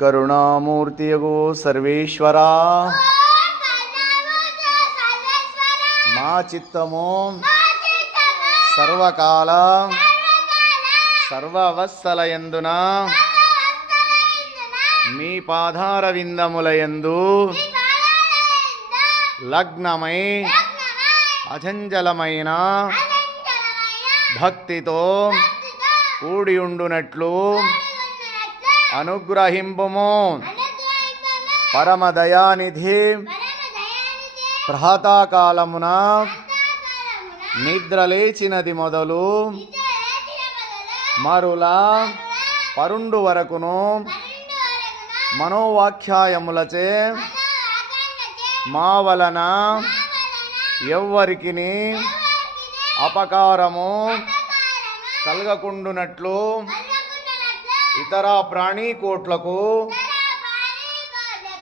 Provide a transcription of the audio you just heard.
కరుణామూర్తియగు సర్వేశ్వరా మా చిత్తము సర్వకాల సర్వవత్సలయందున మీ పాదార విందములయందు లగ్నమై అచంచలమైన భక్తితో కూడి ఉండునట్లు అనుగ్రహింపుము. పరమదయానిధి ప్రాతకాలమున నిద్రలేచినది మొదలు మరులా పరుండు వరకును మనోవాఖ్యాయములచే మా వలన ఎవ్వరికిని అపకారము కలగకుండునట్లు ఇతర ప్రాణీకోట్లకు